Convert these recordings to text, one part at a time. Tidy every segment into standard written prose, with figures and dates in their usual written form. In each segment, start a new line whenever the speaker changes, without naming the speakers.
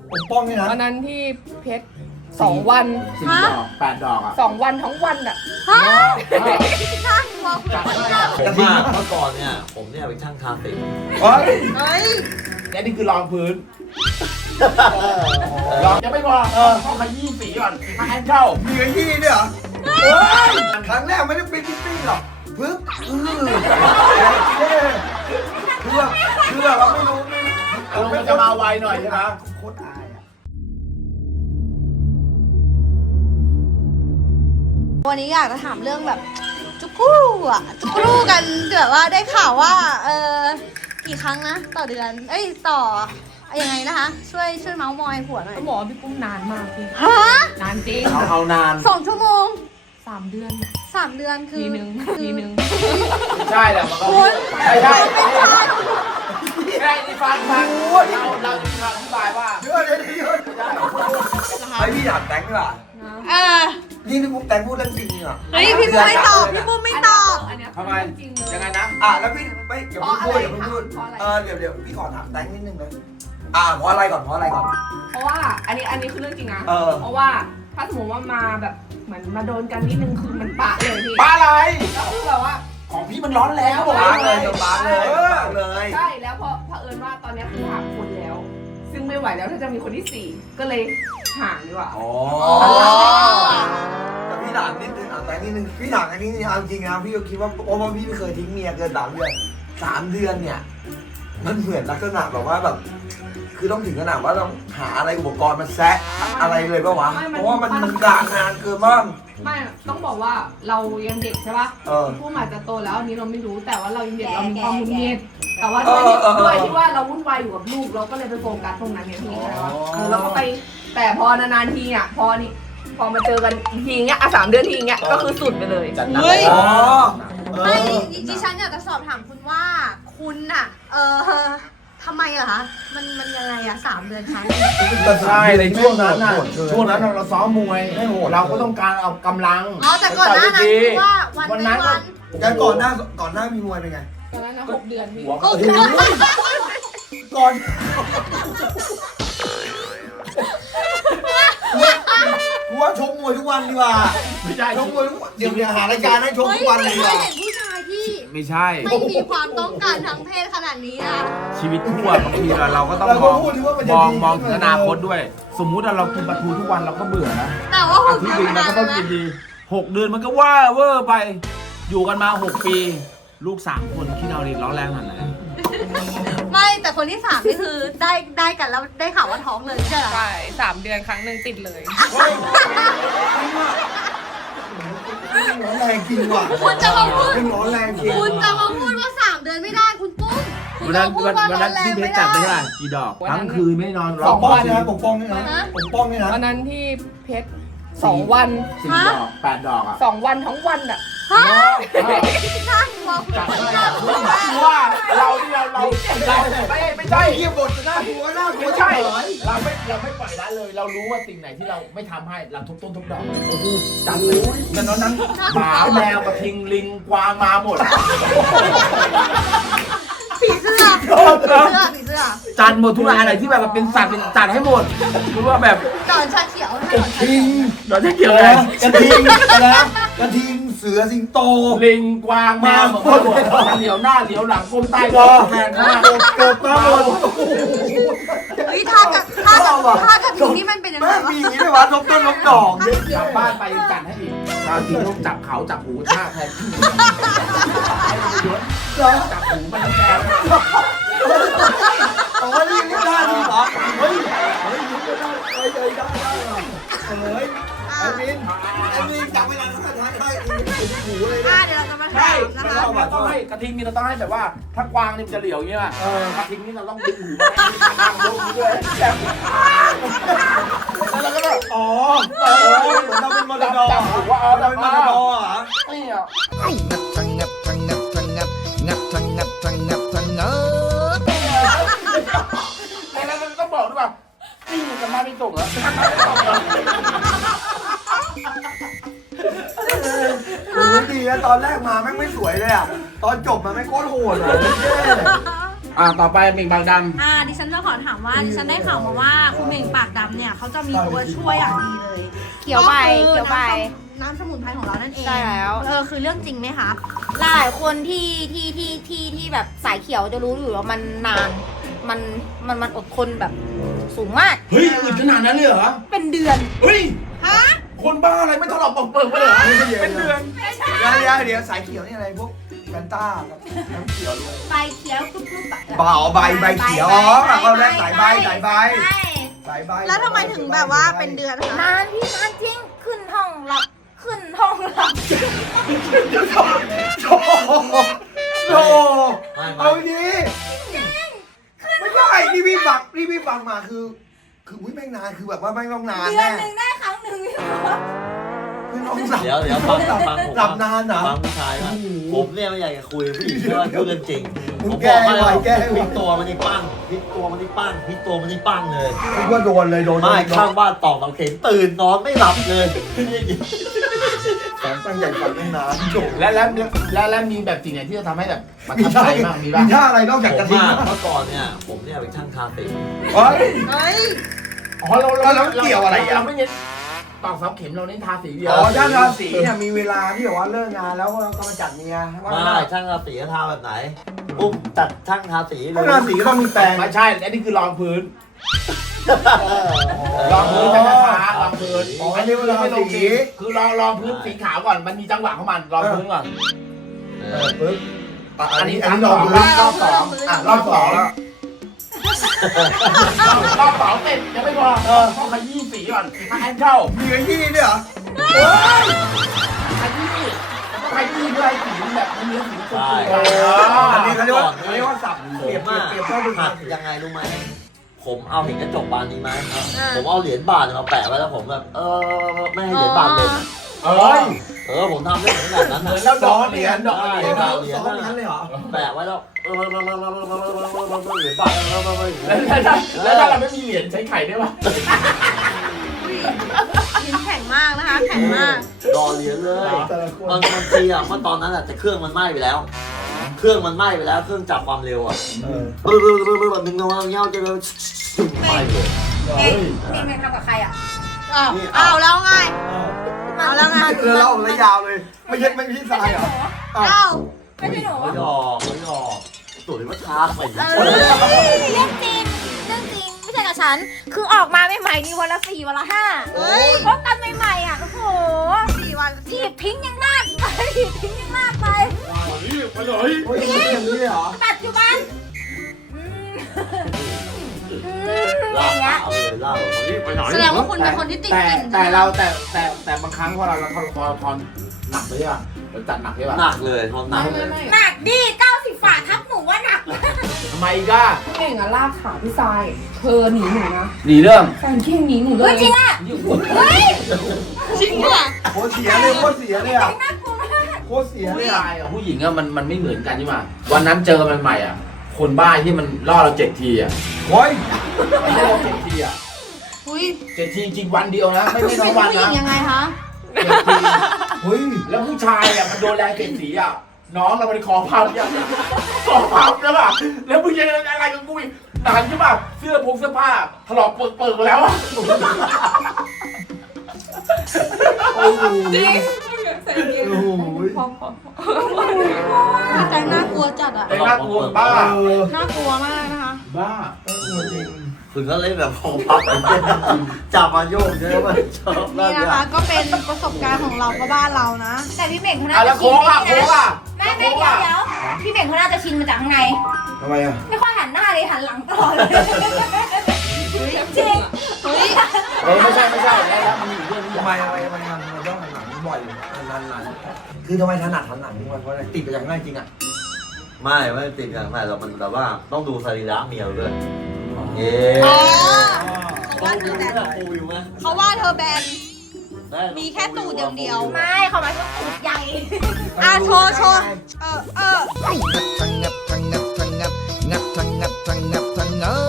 ผมป้องนี่นะ
วันนั้นที่เพชร2 วัน
4 ดอก 8 ดอกอ่ะ
2 วันทั้งวันอ่ะ
ฮะช่างบอกคุณ
จัด
คน
ให้
เดียว
ผมมากเมื่อก่อนเนี่ยผมเนี่ยเป็นช่างทาสี
เฮ้ย
เฮ้ย
และนี่คือรองพื้นรองยังไม่พอต้องขยี้สีก่อนมาแอนเข้า
มีไอ้ยี่ด้วยเหรอเฮ้ยครั้งแรกไม่ได้เป็นพิตตี้หรอกปึ๊บเพื่อเราไม่รู้
มันจะมาไวหน่อยใช่ไหม
โคตรอายอ่ะ
วันนี้อยากจะถามเรื่องแบบจุกรูจุกรูกันแบบว่าได้ข่าวว่ากี่ครั้งนะต่อเดือนต่อยังไงนะคะช่วยเมาส์มอยผัวหน่อย
เขาบอกว่าพี่ปุ้มนานมากพี่
ฮะ
นานจริง
เอานาน
2 ชั่วโมง
3 เดือน
3 เดือนคือ
ทีนึง
ไม่ใช่แหละมันก็
คุณ
ใช่ใช่
ไม่ใช่
ใช่นี่ฟังเราจะอธิบายว่า
เดี๋ยวไอพี่ถามแตงดีกว่า
เออ
นี่ผมแตงพูดเรื่องจริงอ่ะ
เฮ้ยพี่ปุ้มไม่ตอบพี่ปุ้มไม่ตอบ
อันเนี้ย
ทำไม
จริงเลย
ยังไงนะ
แล้วพี่ไม่อย่าเพิ่งพูดอย่าเพิ่งพูด
เพราะอะไร
เดี๋ยวพี่ขอถามแตงนิดนึงนะเพราะอะไรก่อน
เพราะว่าอันนี้คือเรื่องจริงนะ เพราะว่าถ้าสมมติว่ามาแบบเหมือนมาโดนกันนิดนึงคือมันปะเลยพี่
ปลาอะไร
แล้วคือแบบว่า
ของพี่มันร้อนแล้ว
ปากเลยปากเลย
ใช่แล้วพอเผอิญว่าตอนนี้คือหาคนแล้ว ซึ่งไม่ไหวแล้วถ้าจะมีคนที่ 4 ก็เลยห่างดีกว่า
อ๋อแต่พี่ถามนิดนึงแต่นิดนึงพี่ถามอันนี้นี่เอาจริงนะพี่ก็คิดว่าเพราะว่าพี่ไม่เคยทิ้งเมียเกิน3 เดือน3 เดือนเนี่ยมันเหมือนลักษณะแบบว่าแบบคือต้องถึงขนาดว่าต้องหาอะไรอุปกรณ์มาแซะอะไรเลยป่าวะเพราะว่ามันกลางนานเกินบ้าง
ไม่ต้องบอกว่าเรายังเด็กใช่ปะ ผู้อาจจะโตแล้วอันนี้เราไม่รู้แต่ว่าเรายังเด็กเรามีความมุ่งมั่นแต่ว่าด้วยที่ว่าเราวุ่นวายอยู่กับลูกเราก็เลยไปโฟกัสตรงนั้นเนี่ยพี่ใช่ปะเราก็ไปแต่พอนานๆทีอ่ะพอมาเจอกันอีกทีเงี้ย3 เดือนทีเงี้ยก็คือสุดไปเลย
จัดหนัก
ไม่ดิฉันอยากจะสอบถามคุณว่าคุณอะทำไมอะคะมันยังไงอะ3 เดือนครั้ง
ใช่ในช่วงนั้นน่ะช่วงนั้นเราซ้อมมวยเราก็ต้องการเอากำลัง
อ๋อแต่ก่อนหน้านั้นคือว่าวัน
วัน
เว้
นั้น
นวัน
แต่ก่อนหน้ามีมวยเป็นไง
ตอนนั้นนะ6 เดือนพี่
หัว
โอ้
ก็
โห
ก่อนกูว่าชกมวยทุกวันดีกว่า
ไม่ใช่
ชกมวยทุกวันเดี๋ยวหารายการให้ชก
เฮ้ย
ทุกวันเลย
ไม่
ดี
เค
ก
ย
ว่า
เห็นผู้ชายที่
ไม่ใช่
ไม่มีความต้องการทางเพศขนาดนี้นะ
ชีวิตคู่บางทีเราก็ต้อง
เรา
ม
ก็
อง
พูดถึงว่ามันจะ
มอง
ดี
มองถึงอนาคตด้วย สมมุติว่าเรากินปลาทูทุกวันเราก็เบื่อนะ
แต่ว่า
อา
หุ่น
ทิตย์
เย
หนึ
อะ
ง
ข
เรา
นาด
ก็ต้
นั้
อง
น
กิ
นะ
นดี6 เดือนมันก็ว่าเวอร์ไป อยู่กันมา6 ปี ลูก3 คนคิดเอาดิร้อนแรงขนาดไหน
ไม่แต่คนที่3นี่คือได้กันแล้วได้ข่าวว่าท้องเลยใช่ไหม
ใช่3 เดือนครั้งหนึ่งติดเลย
เฮ้ยร้อนแรงจริงว่ะ
คุณจะมาพูด
ร้อนแรงจริง
คุณจะมาพูดว่า3 เดือนไม่ได้คุณปุ้มคุณ
วัน
จะ
นั้น
พูด
วัน
ว่า
วัน
ร้อ
นั้น
นแรง
พี่เพ
ไม่
ชรจั
ได้
ดไปเท่าไหร่กี่ดอกทั้งคืนไม่นอน
ผมป้อง
สิ
นะผมป้องนี่นะผมป้องนี่นะ
วันนั้นที่เพชร2 วัน
4 ดอก 8 ดอกอ่ะ
2 วันทั้งวันอ่ะ
ฮะช่างบอกคุณ
จัด
คน
ให้
เดียว
ว่าเราที่เราไม่ใช่
เยี่ยบทน่ากลัว
ไม่ใช่เราไม่ปล่อยละเลย เรารู้ว่าสิ่งไหนที่เราไม่ทำให้เราทุบต้นทุบดอกโอ้โหจัดเลยแต่ตอนนั้นหมาแมวกระทิงลิงกวางมาหมด
ผีเสื้อผีเสื้อ
จัดหมดทุกอะไรที่แบบเป็นสัตว์เป็นจัดให้หมดรู้ว่าแบบ
ก่อนชาเขียวให้
กระทิง
เราจะเกี่ยวอะไร
กระทิงนะกระทิงเสือสิงโต
ลิงกวางมาหมดเหลียวหน้าเหลียวหลังก้มใต้ก้มแทนหน้า
เกิดมาหมด
เฮ้ยท่ากระถิ่นนี่มันเป็นยังไง
แม่
วะ
มีอย่างนี้ด้วยวะนกต้นนกดอกเนี่ย
กลับบ้านไปจัดให้อีกตาจริงต้องจับเขาจับหูท่าแทนจับหูมันแก
อ๋อนี่ได้จริงเหรอเฮ้ยยิ้มได้ได้ไอ้มินจับเวลาทั้งท้ายให้หูเลย
เดี๋ยวเราจะมา
ใช่
ถามนะ
เรา
คะ
ต้องให้กระทิงนี่เราต้องให้แบบว่าถ้ากวางนี่มันจะเหลียวอย่างเงี้ยกระทิงนี่เราต้องดึงหูนั่งยกนี้ด้วยแล้วเราก็แบบ
อ๋อเราเป็นมรดก
จับหูว่า
เราเป็นมรดกเหรอ
นี่อ่ะ
งับทั้งงับทั้งงับทั้งงับงับทั้งงับทั้งงับทั้งงับ
แล้วเราต้องบอกด้วยว่านี่มันจะมาไม่ตกเหรอ
โอ้ยดีนะตอนแรกมาแม่งไม่สวยเลยอ่ะตอนจบมาแม่งโคตรโหดเลย
ต่อไปเม่งบางด
ดิฉันจะขอถามว่าดิฉันได้ข่าวมาว่าคุณเม่งปากำเนี่ยเขาจะมีตัวช่วยอย่างดีเลย
เขียวใบ
ก็คือ
เขียวใบ
น้ำสมุนไพรของเรานั่นเอง
ใช่แล้ว
คือเรื่องจริงไหมคะ
หลายคนที่แบบสายเขียวจะรู้อยู่ว่ามันนาน มันอดทนแบบสูงมาก
เฮ้ยอึดขนาดนั้นเลยเหรอ
เป็นเดือน
เฮ้ยคนบ้าอะไรไม่ทะเลาะปอกเปิกไปเลยเหรอเป็นเดือน
เดี๋ยวสายเขียวนี่อะไรพวกแฟนต้ากับน้ำเขียวด้วย
ใบเขียวกรุบๆแบบ
ใบเขียวอ๋อเอาแรกสายใบสายใบ
ใช่
สายใบ
แล้วทำไมถึงแบบว่าเป็นเดือนคะ
นานพี่นานจริงขึ้นห้องหลับขึ้นห้องหลับ
โอ้เอาดีไม่ใช่ที่พี่ฟังมาคืออุ้ยแม่งนานคือแบบว่าแม่งต้องนาน
เดือน
แน่
หนึ่งได้ครั้งหนึ่ง
ไม่ต้องหลับ
เดี๋ยวฟังผม
หลับนานเหรอ
ฟังผู้ชายนะผมเนี่ยไม่อยากจะคุยผู้หญิงที่ว่าพูดเรื่องจริง
มึง
ผม
แก้
บอกให้
ไว้
ว่า
แก้ไว้
พลิกตัวมันนี่ปั้งพลิกตัวมันนี่ปั้งพลิกตัวมันนี่ปั้งเลย
คิดว่าโดนเลยโดน
ไม่ข้างบ้านตอกเสาเข็มตื่นนอนไม่หลับเลย
แสนตั้งใหญ่ฝันตั้งนานโจ
แล้วมีแบบสิ่งไหนที่จะทำให้แบบประทับใจบ้างมี
มี
บ้าง
ท่าอะไรนอกจาก
ผ
กระ
ม
ทิง
เมื่อก่อนเนี่ยผมเนี่ยเป็นช่างทาสี
เฮ้ย
เฮ้ย
อ๋อเรา
แล้วเกี่ยวอะไรอ่ะ
เราไม่เน้นตอกเสาเข็มเราเน้นทาสีเดียว
อ๋อช่างทาสีเนี่ยมีเวลาที่แบบว่าเลิกงานแล้วก็มาจัดเมียว่า
ไม่ช่างทาสีทาแบบไหนปุ๊บจัดช่างทาสีเล
ช่างทาสีก็ต้องมีแปรง
ไม่ใช่อันนี้คือรองพื้นรองพื้นช้ารองพื้น
อ๋ออันนี้เวลาสี
คือรองพื้นสีขาวก่อนมันมีจังหวะของมันรองพื้นก่อน
ปึ๊บอันนี้
อันนี้
รอบพื้นรอบสองอ่ะรอบสองแล้ว
รอบสองเสร็จยังไม่พอต้องขยี้สีก่อนถ้าแอนเข้า
มีไอ้ที่นี่ด้วยเหรอ
ขยี้แล้วก็ขยี้เพื่อให้สีแบบมันมีสีสวย
อันนี้เขาเรียกว่าสับ
ผ
เปรีย
ม
บ
ว่า
เปรียบก็คือ
หัดยังไงรู้ไหมผมเอาเห็นกระจกบานนี้ไหมผมเอาเหรียญบาทมาแปะไว้แล้วผมแบบไม่ให้เหรียญบาทเลย
เอ้ย
ผมทำได้ถึงขนาดนั้น
เหมื
นะ
อนแล้วดอกเหรียญดอกเหรียญ
สองนั้นเลยเหรอ
แปะไว้แล้วเหรียญบาท
แล้วถ้าเราไม่มีเหรียญใช้ไข่ได้ปะ
ลิ้นแข็งมากนะคะ แข็งมาก
รอเหรียญเลย
แต่ละคน
บางทีอ่ะเมื่อตอนนั้นอ่ะแต่เครื่องมันไหม้ไปแล้ว เครื่องมันไหม้ไปแล้วเครื่องจับความเร็วอ่ะดึงลงมาเงี้ยจะเลยไปเลย
เองเมงทำกับใครอ่ะ
อ้าวแล้วไง เอาแล้วไง
แล้วเล่าระยาวเลย ไม่ใช่ทรายเหรอ
อ้าว
ไม่ใช่หนู
ไม่หลอกตุ๋ยว่าช้าไป
เรื่องจริงไม่ใช่กับฉัน คือออกมาใหม่ๆนี่วันละ4วันละ5
เฮ้ย
พบกันใหม่ๆอ่ะโอ้โห
4 วัน
ถีบทิ้งยังลากไปถีบทิ้งยังลากไป
โอ้ยอย่างนี้เลยเหรอ
ปัจจุบันอ
ล่า
ย่างเงี้ย
เอาเลยล่าไปไหน
แสดงว่าคุณเป็นคนที่ติดกลิ่น
แต่บางครั้งพอเราทอนหนักเลยอ่ะเราจัดหนักใช่ป่ะ
หนักเลยทนหนักเลย
หนักดิ90 ฝาทับหนูว่าหนัก
ทำไมก้า
เก่งอะลากขาพี่ทรายเธอหนีหนูนะ
ดีเริ่ม
แฟนเก่งหนีหนูเล
เฮ้ย
ย
จริงอ่ะเฮ้ย
จริงเหรอ
โคตรเสียเลยโคตรเสียเลยอ่ะ
น่ากลัวมาก
โคตรเสียเล
ผู้
ยอ่ะ
ชายกับผู้หญิงอะมันไม่เหมือนกันใช่ไหมวันนั้นเจอมันใหม่อ่ะคนบ้าที่มันล่อเรา7 ทีอ่ะ
โอ้ย
ไม่ใช่ว่า7 ทีอ่ะ
อุ้ย
7 ทีจริงวันเดียวนะไม่
เป็น
ทั้
ผู้
งวัน
หญิ
นะ
งยังไงคะ
7 ที
เฮ้ย
แล้วผู้ชายอ่ะมันโดนแรงเสียดสีอ่ะน้องเราไปขอพับยังขอพับแล้วป่ะแล้วมึงยังอะไรกับกูอีกนานใช่ป่ะเสื้อผ้าถลอกเปิดมาแล้วอ่ะ
โอ้โห
จริงใส่เกง
โอ้โห
แต่น่ากลัวจัดอะ
ไอ้น่ากลัวบ้า
น่ากลัวมากนะคะ
บ้า
ถึงก็เล่นแบบของพับไปจับมาโยกเยอะมันชอบ
นี่นะคะ ก็เป็นประสบการณ์ของเราเพราะบ้านเรานะ
แต่พี่เม่งเขาน่า
อ่ะแล้
จะ
ว
ชิ
โค้
น
งอ่ะโค้งอ่ะ
ไม่เดี๋ยวพี่เม่งเขาน่าจะชินมาจากข้างใน
ทำไมอ่ะ
ไม่ค่อยหันหน้าเลยหันหลังตลอดเลยจริง
เฮ้ย
ไม่ใช่แล้วมันมีอีกเรื่องที่
ทำไมมันต้องหันหลังบ่อยนานคือทำไมถนัดหันหลังทุกวันเพราะอะไรติดไปจากนั้นจริงอ่ะ
ไม่ติดอย่างไรเรามันแบบว่าต้องดูสรีระเมียเราด้วยเย้
อ๋อ
เขาว่าเธอแบบปูอยู่ไหม
เขาว่าเธอแบน มีแค่ตูดอย่างเดียว
ไม่เขาหมายถึงตูดใหญ่
โชว์
ทังงับทังงับทังงับงับทังงับทังงับทังงับ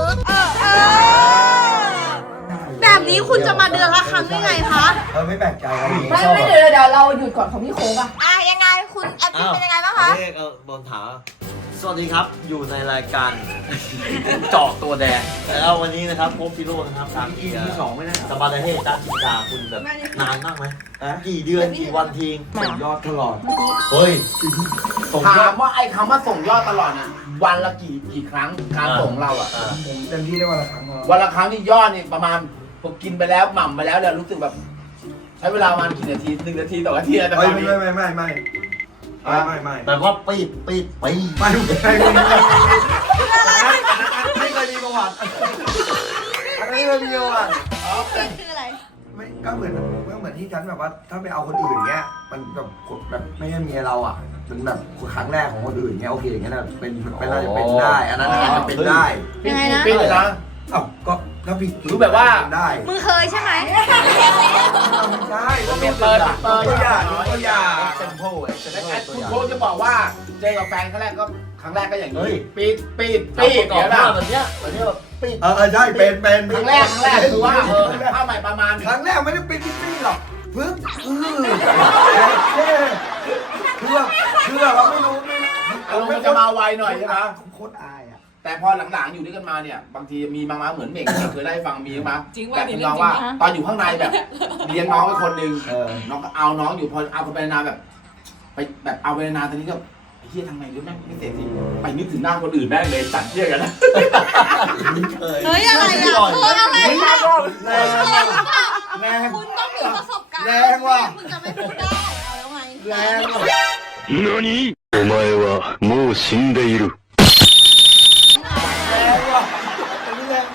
แบบนี้คุณจะมาเดือนละครั้งได้ไงคะ
ไม่แปลกใจครับ
ไม่เดี๋ยวเราหยุดก่อนของพี่โค้กอะ
ยังไงคุณแอปเป็นยังไงบ้างคะ
เลขบนถาสวัสดีครับ อยู่ในรายการ เจาะตัวแดงแล้ววันนี้นะครับพบพี่โรจน์นะครับทาง
EP ที่2ไม่ได้
สบายเฮตันจิกาคุณแบบนานมากไหมกี่เดือนกี่วันทีง
ส่งยอดตลอด
เฮ้ยส่งย
ถา
อ
ม
ด
ว่าไอ้คำว่าส่งยอดตลอดน่ะวันละกี่ครั้งการส่งเราอ่ะ
ผมเต็มที่ได้วันละครั้ง
วันละครั้งนี่ยอดนี่ประมาณผมกินไปแล้วหม่ำไปแล้วเนี่ยรู้สึกแบบ ใช้เวลาประมาณกี่นาที1 นาทีต่อนาทีแต่ต
ไม่
อนนี้
ไม่
แต่ว่าปีดปี
ไม่เคยมีประวัติอันนี้ไม่มีประวัติ
คืออะไร
ไม่ก็เหมือนที่ฉันแบบว่าถ้าไปเอาคนอื่นเงี้ยมันแบบไม่ใช่เมียเราอ่ะเป็นแบบครั้งแรกของคนอื่นเงี้ยโอเคอย่างเงี้ยนะเป็นน่าจะเป็นได้อันนั้นอาจจะเป็นได้
ยังไงนะ
ปีเลยนะ
อ้าวก็ถ้าผิด
รู้แบบว่า
ได้
มึงเคยใช่ไหม
ไม่ใช่ก็เป็นตัวอย่างตัวอย่าง
example
และ
example ตัว
คุณ
อย่าง
โค้ชจะบอกว่าเจอกับแฟนครั้งแรกก็อย่าง
เฮ้
นี้
ย
ปีด
ก่อ
เดี๋
น
ยว
หน้า
นะ
แบบเนี้ยแบบปีด
ใช่เป็น
ครั้งแรกคือว่าผ้าใหม่ประมาณ
ครั้งแรกไม่ได้เป็นที่หรอกเพิ่งคือเราไม่รู้
อารมณ์มันจะมาไวหน่อยใช่ไหม
โคตรอายอ่ะ
แต่พอหลังๆอยู่ด้วยกันมาเนี่ยบางทีมีบางมาเหมือนเม่งเคยได้ฟังมีมั้ย
จริง
แบ
ว่า
บ
นี่
น้
เรื่อ
อง ง
จริง
ว่า
นะ
ตอนอยู่ข้างในแบบเลี้ยงน้องไปคนนึง
เออ
น้องก็เอาน้องอยู่พอเอาไปนานแบบไปแบบเอาไปนานตอนนี้ก็ไอ้เหี้ยทำไมหรือแม่งไม่เสร็จสิไปนึกถึงหน้าคนอื่นแม่งเลยจัดเหี้ยกันนะ
เฮ้ยอะไรอ่ะเฮ้ยอะไรอ่ะ
แรง
คุณต้องมีประสบการณ์
แรงว่ะ
คุณจะไม่พูดได้เอาแล้วไง
แรงว่ะ
何お前はもう死んでいる。
แรงว่ะแรง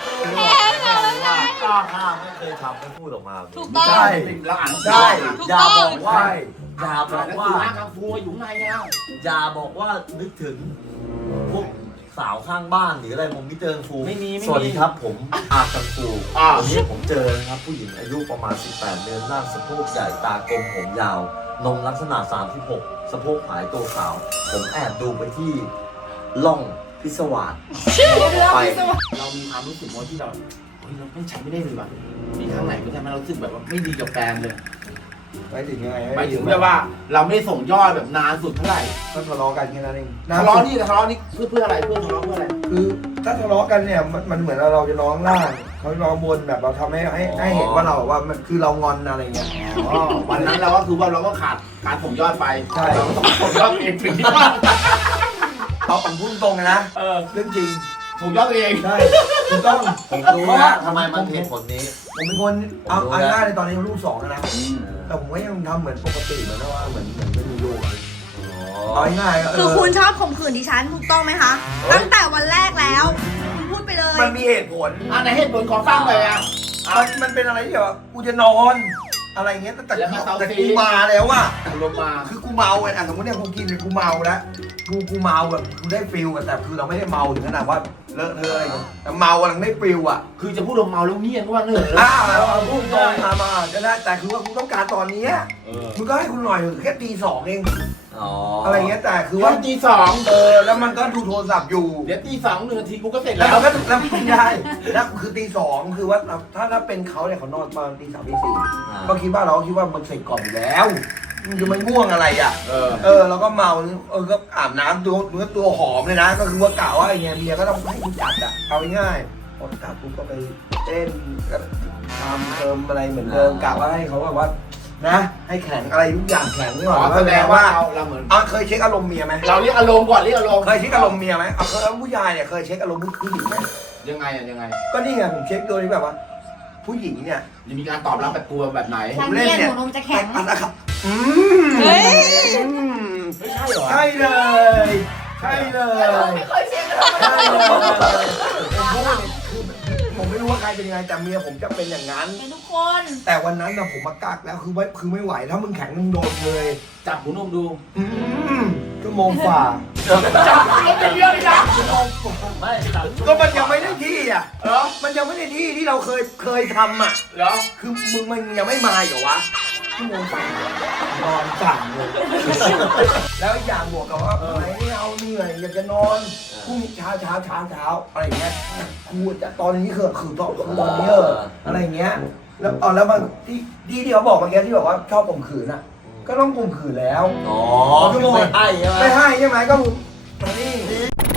ถ้าไม่เคยทำไม่พูดออกมา
ถูกต้อง
ใช่
แล้วอ่าน
ใช่
ถูก
อย่า
ต้
บ
อ
อง กว่า
ใช่
อย่าบ
แล้
อ
ว
ก
คือ
ว่า
หน้ากังฟูอยู่ข้างในแล้ว
อย่าบอกว่านึกถึงพวกสาวข้างบ้านหรืออะไรผมมิเตอร์ฟู
ไม่มี
สวัสดีครับผมอากังฟู
อ่า
วันนี้ผมเจอนะครับผู้หญิงอายุประมาณ 18 เดือนหน้าสะโพกใหญ่ตากลมผมยาว นมลักษณะ 36 สะโพกหายตัวขาว ผมแอบดูไปที่ล่องพิศวาสไป
เรามีความรู้สึกว่าที่เราเฮ้ยเราไม่ใช้ไม่ได้เลยว่ะมีครั้งไหนก็ทำให้เรารู้สึกแบบว่าไม่ดีกับแฟนเลย
ไปถึงยังไง
หมายถึงแบบว่าเราไม่ส่งยอดแบบนานสุดเท่าไหร่
ก็ทะเลาะกันแค่นั้นเอง
ทะเลาะนี่เพื่ออะไรเพื่อทะเลาะเพื่ออะไร
คือถ้าทะเลาะกันเนี่ยมันเหมือนเราจะร้องล่างเขาร้องบนแบบเราทำให้เห็นว่าเราว่ามันคือเรางอนอะไรเงี้ย
อ๋อวันนั้นเราก็คือว่าเราก็ขาดการส่งยอดไป
ใช่
เราก็ต้องส่งยอดเองถึงที่บ้าน
เอาผมพูดตรงเลยนะ
เออ
เรื่องจริง
ส่งยอดตัวเอง
ใช่ถูกต้อง
ผมรู้นะทำไมมันเหตุผลนี้
ผมเป็นคนเอาง่ายเลยตอนนี้ลูก2แล้วนะแต่ผมก็ยังทำเหมือนปกติเหมือนว่าเหมือนไม่มีลูกเอาง่ายๆ
คือคุณชอบข่มขืนดิฉันถูกต้องไหมคะ ตั้งแต่วันแรกแล้ว คุณพูดไปเลย
มันมีเหตุผล
อันไหนเหตุผลขอฟังเลยอ่ะ
มันเป็นอะไรที่แบบกูจะนอน อะไรเงี้ยแต่
แล้วมาเตา
แต่
ซี
กูมาแล้วอะ
ลงมา
คือกูเมาไงสมมติเนี่ยกูกินเนี่ยกูเมาแล้วกูเมาแบบกูได้ฟิลแต่คือเราไม่ได้เมาถึงขนาดว่าเลอะเทอะอะไรเงี้ยแต่เมากำลังได้ฟิลอะ
คือจะพูดลงเมาแล้วเงียบว่าเนอะ
เราพูดตรงมาจะได้แต่คือว่ากูต้องการตอนนี้มึงก็ให้คุณหน่อยเถอะแค่ตี2เอง อะไรเงี้ยแต่คือว่า
ว่าตีสอง
แล้วมันก็ดูโทรศัพท์อยู่
เดี๋ยวตีสอง1 นาทีกูก็เสร็จ
แล้
แล้วว
มันก็แล้วไม่ได้แล้วคือตี 2คือว่าถ้าเป็นเขาเนี่ยเขานอนประมาณตี 3ตี 4ก็คิดว่าเราคิดว่ามันเสร็จก่อนอยู่แล้วมันจะไม่ง่วงอะไรอ่ะแล้วก็เมาก็อาบน้ำตัวหอมเลยนะ ก็คือว่ากล่าวว่าไอ้เงี้ยเมียก็ต้องให้กูจัดอ่ะเอาง่ายๆพอกลับปุ๊บก็ไปเต้นกับทำเติมอะไรเหมือนเดิมกล่าวว่าให้เขาแบบว่านะให้แข็งอะไรทุกอย่างแข็งนี่ห
อ๋อ
ว่า
แสดงว่าเราเหมือน
เคยเช็คอารมณ์เมียไหม
เราเรียกอารมณ์ก่อนเรียกอารมณ์
เคยเช็คอารมณ์เมียไหมเคยผู้ชายเนี่ยเคยเช็คอารมณ์ผู้หญิงไหม
ยังไงยังไง
ก็นี่ไงผมเช็คโดยที่แบบว่า ผู้หญิงเนี่ย
จะมีการตอบรับแบบตัวแบบไหน
ทางเนี่ยหนูนมจะแข็ง
นะครับ
เฮ้ย
ไม่ใช่เหรอ
ใช่เลยใช่เลย
ไม่เคยเช็คเลย
ใช่เลยผมไม่รู้ว่าใครเป็นยังไงแต่เมียผมจะเป็นอย่างนั้น
เป็นทุกคน
แต่วันนั้นนะผมมากักแล้วคือไม่ไหวถ้ามึงแข็งมึงโดนเลย
จับหัวนมดู
ชั่วโมงฝ่า
จับหัวนมเป็นเยอะเลยนะ
ไม่
ก็มันยังไม่ได้ที่อ่ะ
เหรอ
มันยังไม่ได้ที่ที่เราเคยทำอ่ะ
เหรอ
คือมึงมันยังไม่มาเหรอวะชั่วโมงฝ่านอนสั่งเลยแล้วอีกอย่างบวกกับว่าไม่เอาเหนื่อยอยากจะนอนพรุ่งนี้เช้าอะไรอย่างเงี้ยกูจะตอนนี้คือตอนนี้อะไรอย่างเงี้ยแล้วมันที่เขาบอกเมื่อกี้ที่บอกว่าชอบข่มขืนอ่ะก็ต้องข่มขืนแล้ว
อ๋อไม่ให้ใช่ไหม
ไม่ให้ใช่ไหมก็มึงมานี่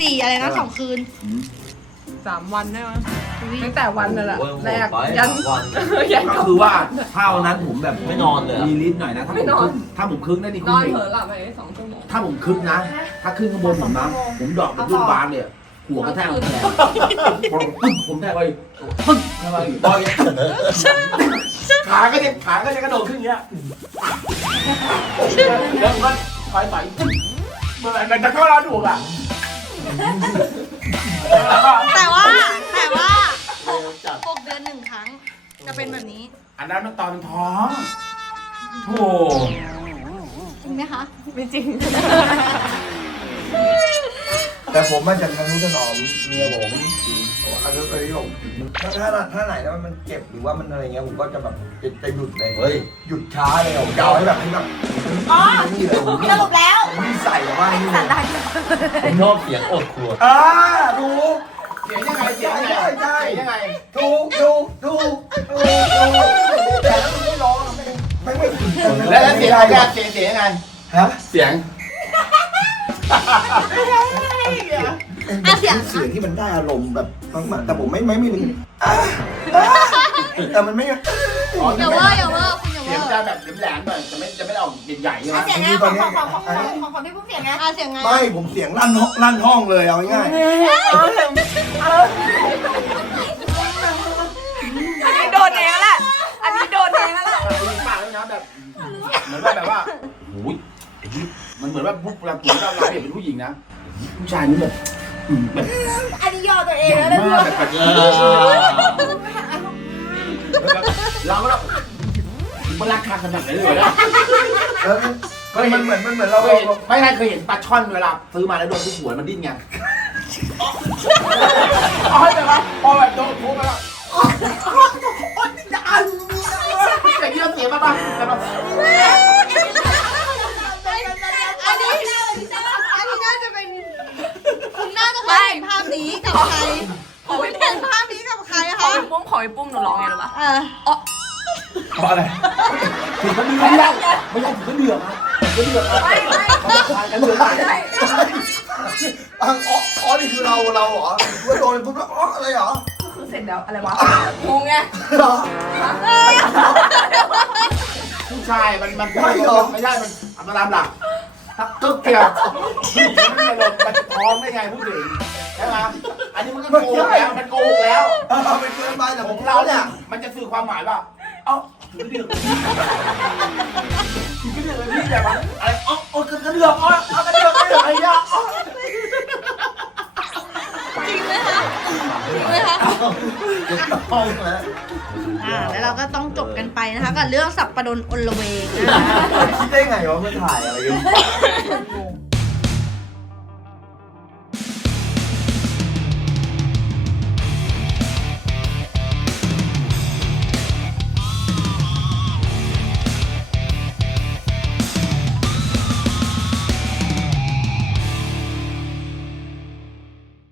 4อะไรนะ2 คืน
3 วันได้ไหม
อุ๊ย
ตั้งแต่วันนั่นแหละ
โอ้ย
แรก
โหดไป
ยัน
วัน
ยัน
ก็คือว่าถ้าวันนั้นผมแบบ
ไม่นอนเลยอะ
มีฤทธิ์หน่อยนะ ถ้าผมคึกถ้าผมคึกได้นี่
น
คุณ
อน
เห็น
เผลอหลับไป2 ชั่วโมง
ถ้าผมคึกนะ ถ้าขึ้นข้างบนผมนะ ผมดอกเป็นลูกบาสเลยหัวกระแทกกำแพงผมแทกไปปึ๊กทำไมบอยขาก็จะกระโดดขึ้นอย่างเงี้ยแล้วมันถอยไปเมื่อไหร่มันจะเข้าเราดูอ่ะ
แต่ว่า6 เดือน 1 ครั้ง จะเป็นแบบนี้
อันนั้นมันตอนมันท้องโธ่
จริงไหมคะ
ไม่จริง
แต่ผมมาจากทางนู้นถนอมเมียผมอันนั้นไปที่ผมถ้าไหนแล้วมันเจ็บหรือว่ามันอะไรเงี้ยผมก็จะแบบจะหยุดเลย
เฮ้ย
หยุดช้าเลยผมจะเอาให้แบบนี่เลยผม
สรุปแล้ว
ไม่ใส่ออกมานี่เลย
ผมชอบเสียงอดครัว
ถูก
เสียงยังไงเสียงยังไงเสียงยังไง
ถูกแต่แล้วมันไม่ร้องไม่ถึง
แล้วเสียงแกเสียงยังไง
ฮะ
เสียง
เสียง
เสียงที่มันได้อารมณ์แบบมากๆแต่ผมไม่แต่มันไม่
อย่าเวอร์คุณอย่าเว
เสีย
อง ร์
จะแบบแหลมๆหน่อยจะไม่ได้ออกใหญ่ๆใช่ไหม
เสียงไงของพี่พุ่งเสียงไง
เสียงไง
ไม่ผมเสียงลั่นห้องเลยเอาง่าย
อันนี้โดนเองแล้วแหละอันนี้โดนเองแล้วแหละ
มีปากด้วยนะแบบเหมือนแบบว่าโอ้ยมันเหมือนว่าเวลาเราเปลี่ยนเป็นผู้หญิงนะผู้ชายนี่แบบแบบ
อันนี้ย่อตัวเองแล้วเลย
มากแบบเราก็มันราคาขนาดไหนเลยนะ
มันเหมือนเรา
ไม่เคยเห็นปลาช่อนเวลาซื้อมาแล้วโดนที่หัวมันดิ้นไงอ๋อแต่ว่าพอแบบโดนทุบแล้วแต่ที่เราเสียมาบ้างแต่แบบ
อันนี้น่าจะเป็นคุณน่าจะเคยเห็นภาพนี้กับใครคุณเห็นภาพนี้กับใคร
ขอ
คะ
ไปปุ้มหนูร้องไงรู้ปะ
เพราะอะไรถึงก็มีไม่ได้ถึงก็เดือดนะก็เดือดนะกันเดือดได้
อ๋อนี่คือเราเหรอว่าโดนปุ๊บแล้วอะไรเหรอ
คือเสร็จแล้วอะไรวะงงไง
ผู้ชายมันไม่ได้มันตามหลักตึ๊กเดียวไม่ได้ลงมันท้องได้ไงพูดถึงใช่ไหมอันนี้มันก็โกหกแล้วมันโกหกแล้ว
ไปเกินไปแต่
ข
ข
อ
อง ง
เรา
เรา
เนี่
เนี่ย ย
มันจะสื่อความหมายว่าเอ้าถึงเดือดถึงเดือดเลยพี่แบบว่าอะไรกระเดือกกระเดือกอะไรอย่าง
จริงไหมคะแล้วเราก็ต้องจบกันไปนะคะกับเรื่องสับปะรดอนละเวงนะคะ
คิดได้ไงวะเพื่อถ่ายอะไรกัน